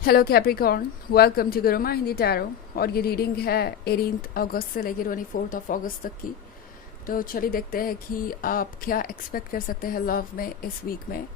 Hello Capricorn, welcome to Gurumaa Hindi tarot. और ये reading है 18 अगस्त से लेकर 24 अगस्त तक की। तो चलिए देखते हैं कि आप क्या एक्सपेक्ट कर सकते हैं लव में इस वीक में,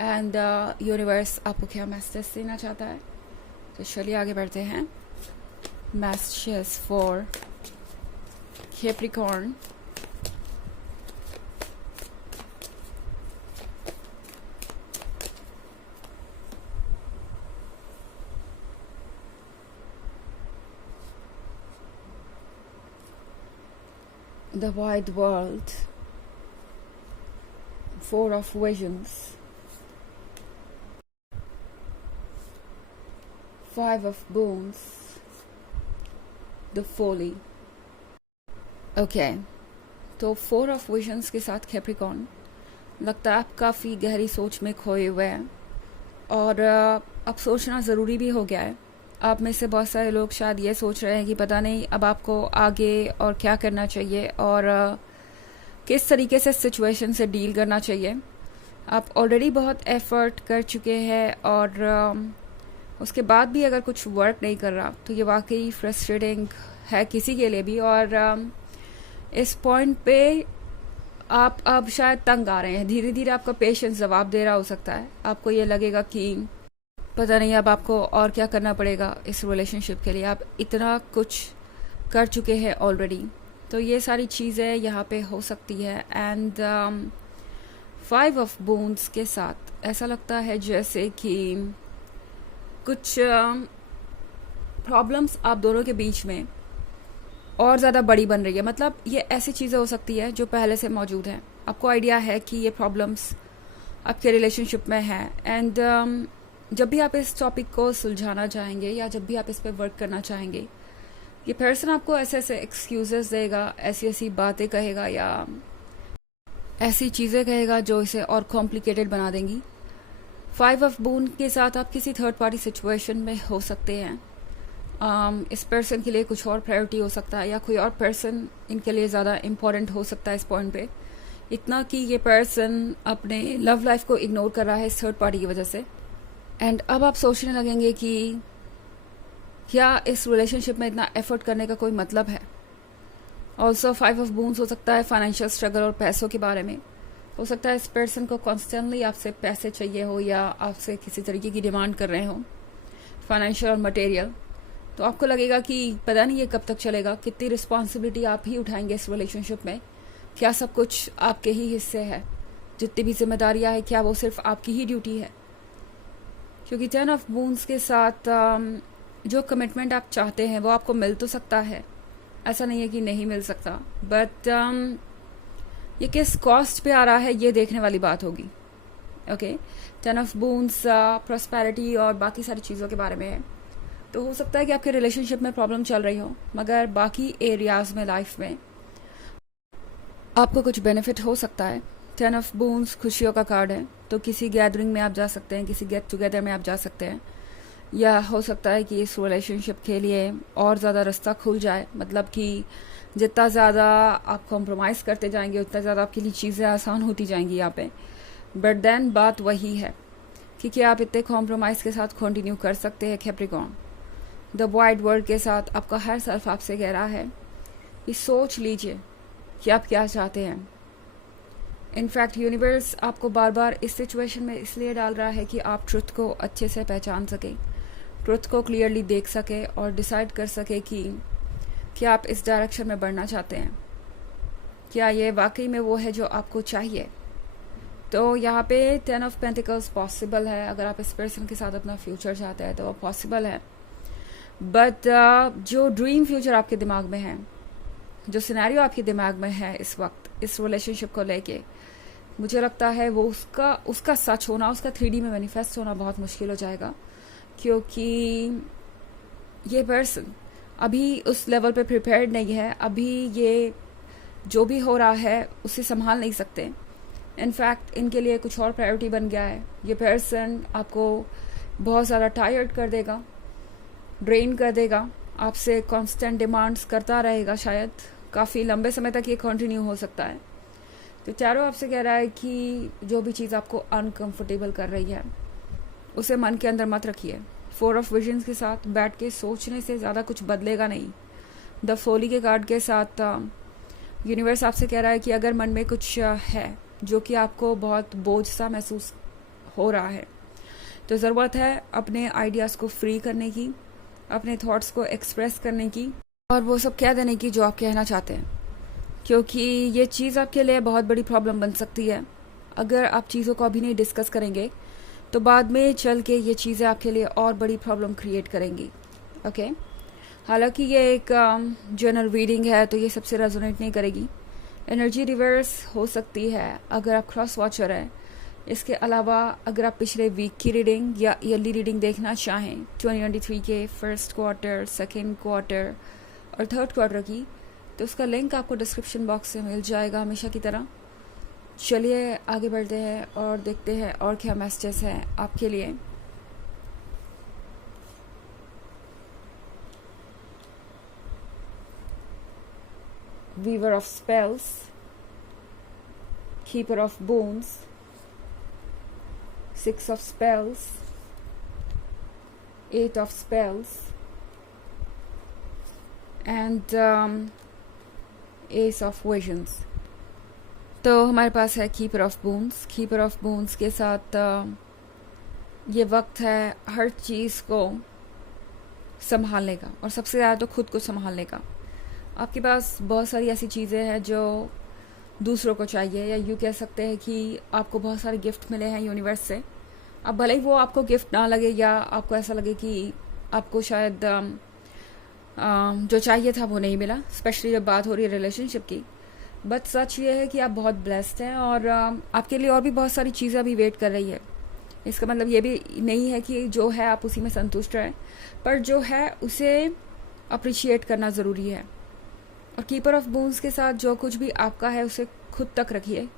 एंड यूनिवर्स आपको क्या मैसेज देना चाहता है। तो चलिए आगे बढ़ते हैं। Messages for Capricorn. The wide world, four of visions, five of boons, the folly. Okay, तो फोर ऑफ विजन्स के साथ कैप्रिकॉर्न, लगता है आप काफ़ी गहरी सोच में खोए हुए हैं और अब सोचना ज़रूरी भी हो गया है। आप में से बहुत सारे लोग शायद ये सोच रहे हैं कि पता नहीं अब आपको आगे और क्या करना चाहिए और किस तरीके से सिचुएशन से डील करना चाहिए। आप ऑलरेडी बहुत एफर्ट कर चुके हैं और उसके बाद भी अगर कुछ वर्क नहीं कर रहा तो ये वाकई फ्रस्ट्रेटिंग है किसी के लिए भी। और इस पॉइंट पे आप अब शायद तंग आ रहे हैं। धीरे धीरे आपका पेशेंस जवाब दे रहा हो सकता है। आपको ये लगेगा कि पता नहीं अब आपको और क्या करना पड़ेगा इस रिलेशनशिप के लिए। आप इतना कुछ कर चुके हैं ऑलरेडी। तो ये सारी चीज़ें यहाँ पे हो सकती है। एंड फाइव ऑफ बोन्स के साथ ऐसा लगता है जैसे कि कुछ प्रॉब्लम्स आप दोनों के बीच में और ज़्यादा बड़ी बन रही है। मतलब ये ऐसी चीज़ें हो सकती है जो पहले से मौजूद हैं। आपको आइडिया है कि ये प्रॉब्लम्स आपके रिलेशनशिप में है। एंड जब भी आप इस टॉपिक को सुलझाना चाहेंगे या जब भी आप इस पर वर्क करना चाहेंगे, ये पर्सन आपको ऐसे ऐसे एक्सक्यूजेस देगा, ऐसी ऐसी बातें कहेगा या ऐसी चीज़ें कहेगा जो इसे और कॉम्प्लिकेटेड बना देंगी। फाइव ऑफ बून के साथ आप किसी थर्ड पार्टी सिचुएशन में हो सकते हैं। इस पर्सन के लिए कुछ और प्रायोरिटी हो सकता है या कोई और पर्सन इनके लिए ज़्यादा इम्पोर्टेंट हो सकता है इस पॉइंट पे। इतना कि ये पर्सन अपने लव लाइफ को इग्नोर कर रहा है इस थर्ड पार्टी की वजह से। एंड अब आप सोचने लगेंगे कि क्या इस रिलेशनशिप में इतना एफर्ट करने का कोई मतलब है। ऑल्सो फाइव ऑफ बून्स हो सकता है फाइनेंशियल स्ट्रगल और पैसों के बारे में। हो सकता है इस पर्सन को कॉन्स्टेंटली आपसे पैसे चाहिए हो या आपसे किसी तरीके की डिमांड कर रहे हो, फाइनेंशियल और मटेरियल। तो आपको लगेगा कि पता नहीं ये कब तक चलेगा, कितनी रिस्पॉन्सिबिलिटी आप ही उठाएंगे इस रिलेशनशिप में, क्या सब कुछ आपके ही हिस्से है, जितनी भी जिम्मेदारियां हैं क्या वो सिर्फ आपकी ही ड्यूटी है। क्योंकि 10 ऑफ बून्स के साथ जो कमिटमेंट आप चाहते हैं वो आपको मिल तो सकता है, ऐसा नहीं है कि नहीं मिल सकता, बट ये किस कॉस्ट पे आ रहा है ये देखने वाली बात होगी। ओके, 10 ऑफ बून्स प्रॉस्पेरिटी और बाकी सारी चीज़ों के बारे में है। तो हो सकता है कि आपके रिलेशनशिप में प्रॉब्लम चल रही हो, मगर बाकी एरियाज में लाइफ में आपको कुछ बेनिफिट हो सकता है। 10 ऑफ बून्स खुशियों का कार्ड है, तो किसी गैदरिंग में आप जा सकते हैं, किसी गेट टुगेदर में आप जा सकते हैं, या हो सकता है कि इस रिलेशनशिप के लिए और ज़्यादा रास्ता खुल जाए। मतलब कि जितना ज़्यादा आप कॉम्प्रोमाइज़ करते जाएंगे उतना ज़्यादा आपके लिए चीज़ें आसान होती जाएंगी यहाँ पे। बट देन बात वही है कि क्या आप इतने कॉम्प्रोमाइज़ के साथ कंटिन्यू कर सकते हैं कैप्रिकॉर्न। द वाइड वर्ल्ड के साथ आपका हर सेल्फ आपसे कह रहा है कि सोच लीजिए कि आप क्या चाहते हैं। इनफैक्ट यूनिवर्स आपको बार बार इस सिचुएशन में इसलिए डाल रहा है कि आप ट्रुथ को अच्छे से पहचान सके, ट्रुथ को क्लियरली देख सके और डिसाइड कर सके कि क्या आप इस डायरेक्शन में बढ़ना चाहते हैं, क्या ये वाकई में वो है जो आपको चाहिए। तो यहाँ पे 10 ऑफ पेंटिकल्स पॉसिबल है। अगर आप इस पर्सन के साथ अपना फ्यूचर चाहते हैं तो वो पॉसिबल है। बट जो ड्रीम फ्यूचर आपके दिमाग में है, जो सिनेरियो आपके दिमाग में है इस वक्त इस रिलेशनशिप को लेके, मुझे लगता है वो उसका सच होना, उसका 3D में मैनिफेस्ट होना बहुत मुश्किल हो जाएगा। क्योंकि ये पर्सन अभी उस लेवल पे प्रिपेयर्ड नहीं है। अभी ये जो भी हो रहा है उसे संभाल नहीं सकते। इनफैक्ट इनके लिए कुछ और प्रायोरिटी बन गया है। ये पर्सन आपको बहुत ज़्यादा टायर्ड कर देगा, ड्रेन कर देगा, आपसे कांस्टेंट डिमांड्स करता रहेगा। शायद काफ़ी लंबे समय तक ये कंटिन्यू हो सकता है। तो चारों आपसे कह रहा है कि जो भी चीज़ आपको अनकंफर्टेबल कर रही है उसे मन के अंदर मत रखिए। फोर ऑफ विजन्स के साथ बैठ के सोचने से ज़्यादा कुछ बदलेगा नहीं। द फोली के कार्ड के साथ यूनिवर्स आपसे कह रहा है कि अगर मन में कुछ है जो कि आपको बहुत बोझ सा महसूस हो रहा है, तो ज़रूरत है अपने आइडियाज़ को फ्री करने की, अपने थॉट्स को एक्सप्रेस करने की और वो सब कह देने की जो आप कहना चाहते हैं, क्योंकि ये चीज़ आपके लिए बहुत बड़ी प्रॉब्लम बन सकती है। अगर आप चीज़ों को अभी नहीं डिस्कस करेंगे तो बाद में चल के ये चीज़ें आपके लिए और बड़ी प्रॉब्लम क्रिएट करेंगी। ओके, हालांकि ये एक जनरल रीडिंग है तो ये सबसे रेजोनेट नहीं करेगी। एनर्जी रिवर्स हो सकती है अगर आप क्रॉस वॉचर हैं। इसके अलावा अगर आप पिछले वीक की रीडिंग या ईयरली रीडिंग देखना चाहें 2023 के फर्स्ट क्वार्टर, सेकेंड क्वार्टर और थर्ड क्वार्टर की, तो उसका लिंक आपको डिस्क्रिप्शन बॉक्स से मिल जाएगा हमेशा की तरह। चलिए आगे बढ़ते हैं और देखते हैं और क्या मैसेजेस हैं आपके लिए। Weaver of spells, keeper of bones, six of spells, eight of spells and ace of visions. तो हमारे पास है keeper of bones. Keeper of bones के साथ ये वक्त है हर चीज़ को संभालने का और सबसे ज़्यादा तो खुद को संभालने का। आपके पास बहुत सारी ऐसी चीज़ें हैं जो दूसरों को चाहिए, या यूँ कह सकते हैं कि आपको बहुत सारे गिफ्ट मिले हैं यूनिवर्स से। अब भले ही वो आपको गिफ्ट ना लगे या आपको ऐसा लगे कि आपको शायद जो चाहिए था वो नहीं मिला, स्पेशली जब बात हो रही है रिलेशनशिप की। बट सच ये है कि आप बहुत ब्लेस्ड हैं और आपके लिए और भी बहुत सारी चीज़ें अभी वेट कर रही है। इसका मतलब ये भी नहीं है कि जो है आप उसी में संतुष्ट रहें, पर जो है उसे अप्रिशिएट करना ज़रूरी है। और कीपर ऑफ बोन्स के साथ जो कुछ भी आपका है उसे खुद तक रखिए,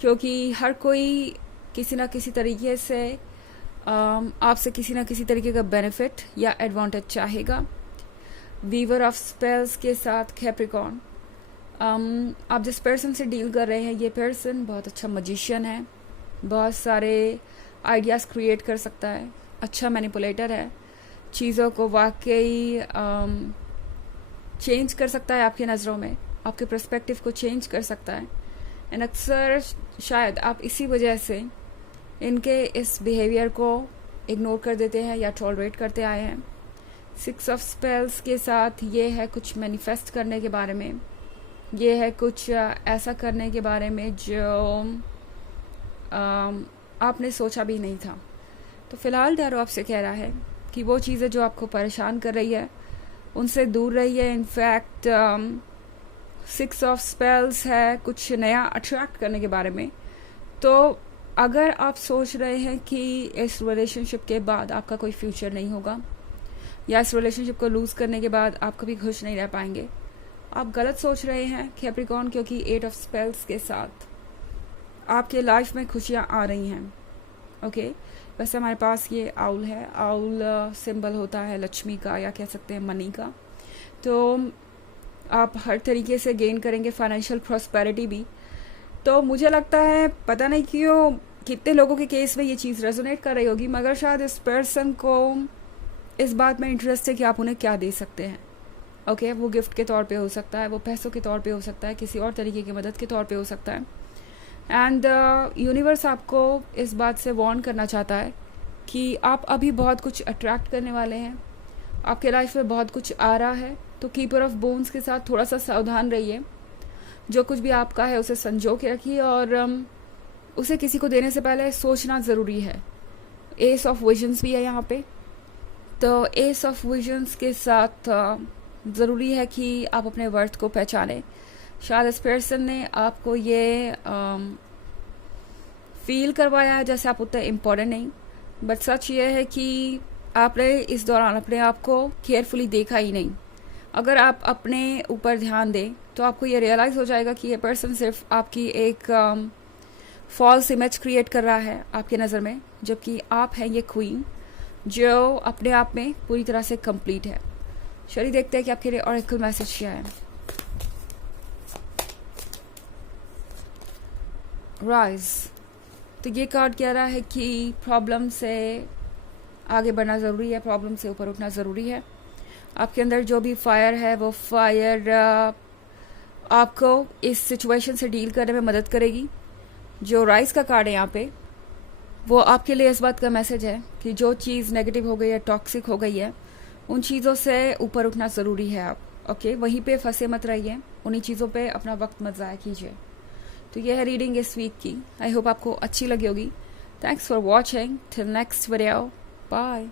क्योंकि हर कोई किसी ना किसी तरीके से आपसे किसी ना किसी तरीके का बेनिफिट या एडवांटेज चाहेगा। वीवर ऑफ स्पेल्स के साथ कैप्रिकॉर्न, आप जिस पर्सन से डील कर रहे हैं ये पर्सन बहुत अच्छा मजिशियन है, बहुत सारे आइडियाज़ क्रिएट कर सकता है, अच्छा मैनिपुलेटर है, चीज़ों को वाकई चेंज कर सकता है आपकी नज़रों में, आपके पर्सपेक्टिव को चेंज कर सकता है। एंड अक्सर शायद आप इसी वजह से इनके इस बिहेवियर को इग्नोर कर देते हैं या टॉलरेट करते आए हैं। सिक्स ऑफ स्पेल्स के साथ ये है कुछ मैनिफेस्ट करने के बारे में, ये है कुछ ऐसा करने के बारे में जो आपने सोचा भी नहीं था। तो फ़िलहाल टैरो आपसे कह रहा है कि वो चीज़ें जो आपको परेशान कर रही है उनसे दूर रहिए। इनफैक्ट सिक्स ऑफ स्पेल्स है कुछ नया अट्रैक्ट करने के बारे में। तो अगर आप सोच रहे हैं कि इस रिलेशनशिप के बाद आपका कोई फ्यूचर नहीं होगा या इस रिलेशनशिप को लूज़ करने के बाद आप कभी खुश नहीं रह पाएंगे, आप गलत सोच रहे हैं कैप्रिकॉर्न, क्योंकि एट ऑफ स्पेल्स के साथ आपके लाइफ में खुशियाँ आ रही हैं। ओके, वैसे हमारे पास ये आउल है। आउल सिंबल होता है लक्ष्मी का या कह सकते हैं मनी का। तो आप हर तरीके से गेन करेंगे, फाइनेंशियल प्रॉस्पेरिटी भी। तो मुझे लगता है पता नहीं क्यों कितने लोगों के केस में ये चीज़ रेजोनेट कर रही होगी, मगर शायद इस पर्सन को इस बात में इंटरेस्ट है कि आप उन्हें क्या दे सकते हैं। ओके, वो गिफ्ट के तौर पे हो सकता है, वो पैसों के तौर पे हो सकता है, किसी और तरीके की मदद के तौर पे हो सकता है। एंड यूनिवर्स आपको इस बात से वार्न करना चाहता है कि आप अभी बहुत कुछ अट्रैक्ट करने वाले हैं, आपके लाइफ में बहुत कुछ आ रहा है। तो कीपर ऑफ बोन्स के साथ थोड़ा सा सावधान रहिए, जो कुछ भी आपका है उसे संजो के रखिए और उसे किसी को देने से पहले सोचना ज़रूरी है। एस ऑफ विजन्स भी है यहाँ पे। तो एस ऑफ विजन्स के साथ ज़रूरी है कि आप अपने वर्थ को पहचानें। शायद इस पर्सन ने आपको ये फील करवाया है जैसे आप उतना इम्पोर्टेंट नहीं, बट सच ये है कि आपने इस दौरान अपने आप को केयरफुली देखा ही नहीं। अगर आप अपने ऊपर ध्यान दें तो आपको ये रियलाइज़ हो जाएगा कि ये पर्सन सिर्फ आपकी एक फॉल्स इमेज क्रिएट कर रहा है आपके नज़र में, जबकि आप हैं ये क्वीन जो अपने आप में पूरी तरह से कंप्लीट है। चलिए देखते हैं कि आपके लिए ऑरेकल मैसेज क्या है। राइज, तो ये कार्ड कह रहा है कि प्रॉब्लम से आगे बढ़ना ज़रूरी है, प्रॉब्लम से ऊपर उठना ज़रूरी है। आपके अंदर जो भी फायर है वो फायर आपको इस सिचुएशन से डील करने में मदद करेगी। जो राइज का कार्ड है यहाँ पे, वो आपके लिए इस बात का मैसेज है कि जो चीज़ नेगेटिव हो गई है, टॉक्सिक हो गई है, उन चीज़ों से ऊपर उठना ज़रूरी है। आप ओके, वहीं पे फंसे मत रहिए, उन्हीं चीज़ों पे अपना वक्त मत ज़ाया कीजिए। तो ये है रीडिंग इस वीक की। आई होप आपको अच्छी लगी होगी। Thanks for watching, till next video, bye.